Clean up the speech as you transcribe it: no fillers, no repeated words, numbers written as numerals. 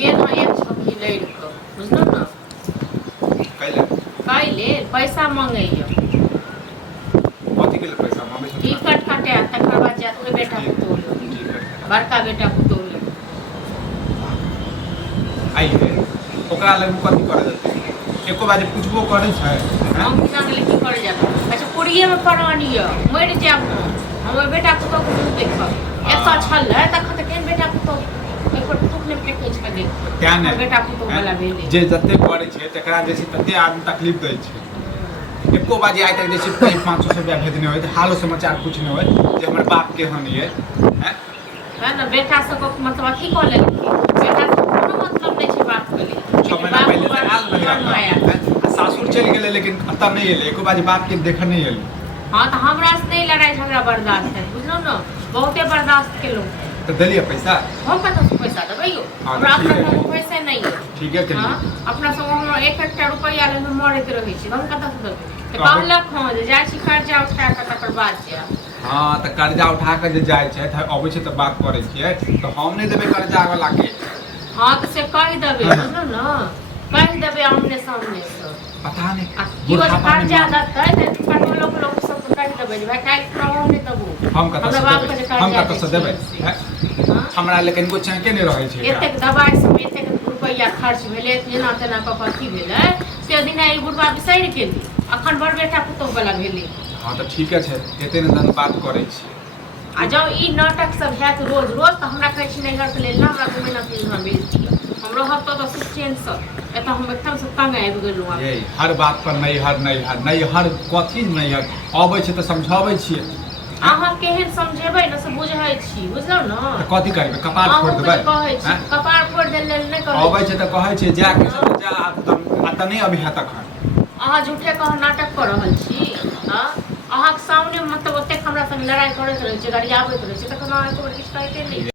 गेल हँ एक छौकी लड़ि कऽ बुझलहुँ ने कैले पैसा मंगैया पैसा टिकट कटायत तकर बाद जायत ओहि बेटा पुतोह बड़का बेटा पुतोह आइए ओकरा लग कथी करे देतै एको बार पूछबो करै छै हम बिना गेले की करे जाब अच्छा पुरिये में प्राण य मरि जाब हमर बेटा पुतोह को देखब एतऽ छलै तखन तऽ केहन बेटा पुतोह एकर दुख ने फेकै छै देख त्या ने बेटा पुतोह वाला भेलै जे जते करे छै तकरा जे छै तते आदमी तकलीफ दै छै एको बाजी आइ तक जे छै 500 रुपया भेजने होय हालो समाचार पूछने होय जे हमर बाप केहन ये हैं है ना बेटा सब मतलब अथी कऽ लेलखिन बेटा सब कोनो मतलब नहि छै बाप के लिए 6 महीना पहले से आल रहे सासुर चलि गेलै लेकिन एतऽ नहि एलै एको बाजी बाप के देखऽ नहि एलै हाँ तो हमरा से नहीं लड़ाई झगड़ा बर्दाश्त है बुझलो ना बहुते बर्दाश्त केलहुँ तो दिलिए पैसा हम कतऽ से पैसा देबै यौ हमरा अपना संग पैसे नहीं है ठीक है हाँ अपना संग हमरा 1 रुपया ले हम मरैत रहै छी हम कतऽ से देबै तऽ कहलक हाँ जे जाइ छी कर्जा उठा कऽ तकर बाद जायब हाँ तो कर्जा उठा के जे जाइ छै अबै छै तऽ बात करै छियै तो हम नहि देबै कर्जा वाला के हाँ तो से कहि देबै बुझलो ना कहि देबै आमने सामने से पता नहीं की हो कर्जा देतै तऽ कटोलो के लोग सब कहि देबै जे भाई काल्हि हम नहि देबो हम कतऽ से देबै हमरा लेकिन कुछ के नहीं रहै छै एतेक दवाई सब एतेक रुपया खर्च भेलै जेना तेना कऽ अथी भेलै से दिन ई बुढ़बा बिसरि गेली अखन बड़ बेटा पुतोह वाला भेलै हाँ तो ठीक है एते ने धन बात करै छी आ जब ई नाटक सब हैत रोज रोज तऽ हमरा कहै छी नैहर से लेल ना हमरा 2 महीना 3 महीना भेज दिअ हम रहब तऽ सुचैन से एतऽ हम एकदम से तंग आबि गेलहुँ यही हर बात पर नैहर कथी नैहर अबै छै तऽ समझाबै छियै अहाँ केहन समझेबै ने से बुझै छी बुझलहुँ ने कथी करबै कपार फोड़ देबै कहै छी कपार फोड़ देल नहि कहै अबै छै तऽ कहै छै जा के सब जा आ तऽ नहि अभी है तखन अहाँ झूठे कह नाटक कऽ रहल छी हाँ अहाँके सामने मतलब ओतेक हमरा संग लड़ाई करैत रहै छै गरियाबैत रहै छै तखन अहाँ एको बेर किछु कहते नहि